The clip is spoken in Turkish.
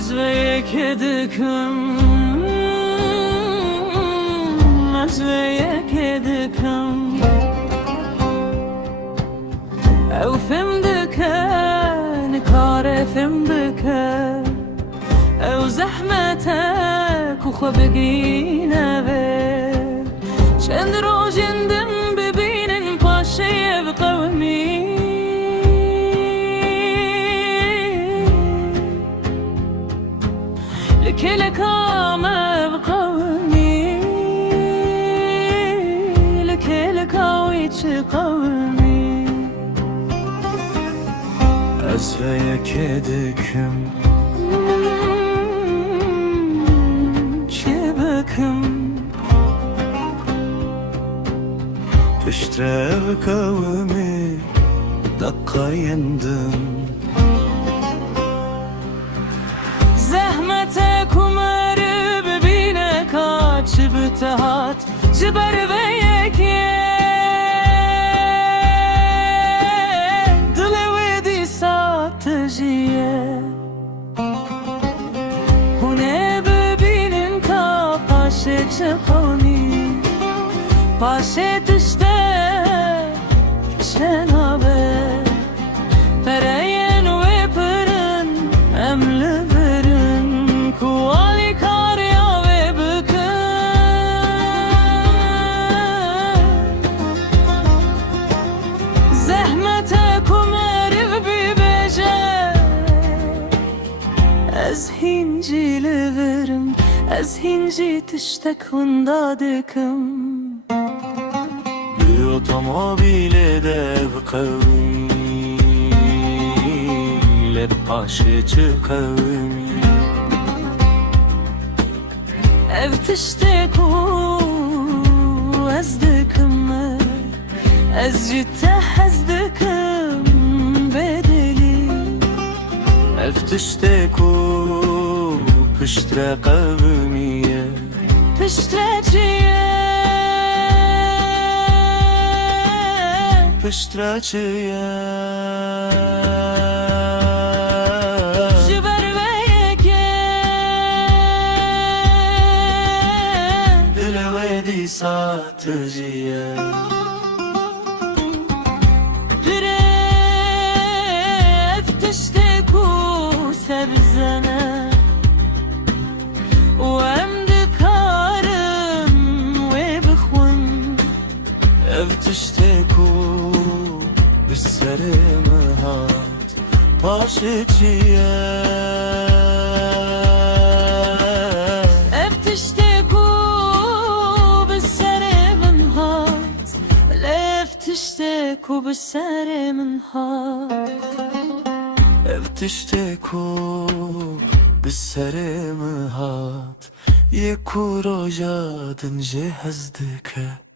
از وی کدکم از وی کدکم او فهم دکن کار فهم دکن او زحمتك و خو بگینه به چند روزندم ببینن پاشه بقومی لكل كام بقومي لكل كاويتش قومي أزفيا كدكم شبكم تشتري بقومي دقا يندم زحمتك ومر ببينك شبتهات جبر بيك دلي ودي ساعت تجيه هنا ببينك باشي تشقوني باشي تشتاق شنابه فرين وبرن أمل كوالي كاريا وبكن زحمتك ومرغ ببجا از هنجي لغرم از هنجي تشتك هندادكم بأوتوموبيل بقومي لباشي تقومي ev tişteku ez dikim ez jite hez dikim bedeli ev tişteku piştre qavmiye piştreciye piştreciye satıcıya Gref tişteku sebzene Vem dikarım ve bıkhun Ev tişteku bisserim hat paşıçıya Ev tişteku تشتكوا بالسر منها تشتكوا بالسر مهات يكو رجاد نجهز دكا